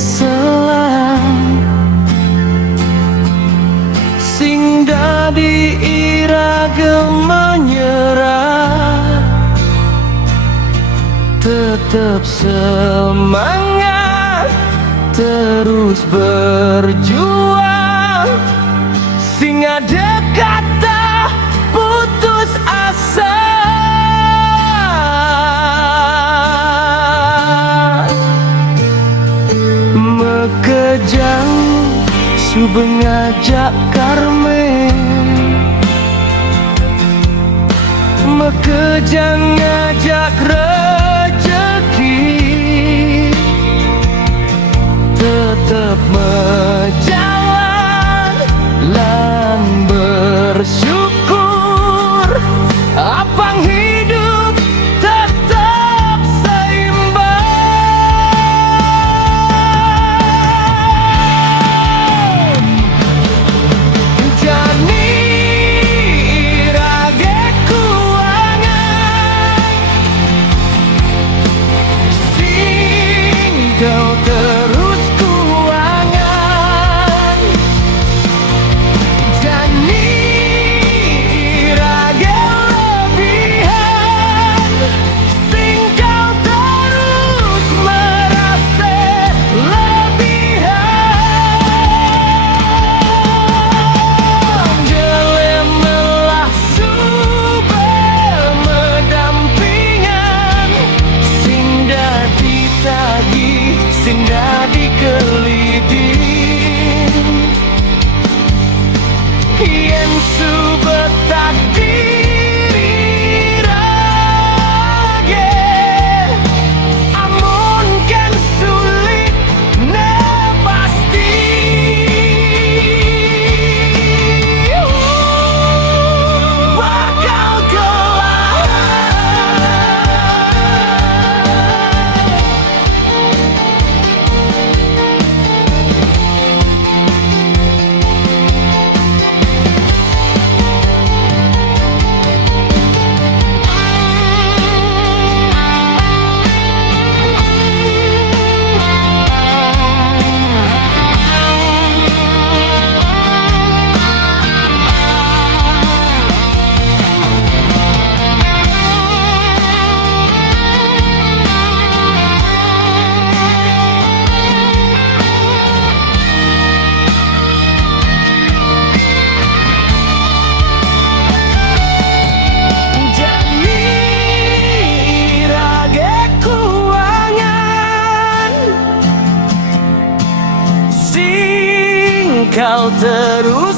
selang sing dadi irage menyerah, tetap semangat terus berjuang, sing ada kata putus asa. Mekejang sube ngajak karme, mekejang ngajak rejeki, tetap menjalan lan bersyukur apang hidup tetap seimbang. Jani irage kuangan sing kau terus kuangan. Jani irage lebihan sing kau terus merasa lebihan. Jelemelah sube mendampingan sing dadi tagi, sing dadi keliding. Yen sube takdir irage, amun kan sulit ne pasti. Bakal gelahan. Jani irage kuangan sing kau terus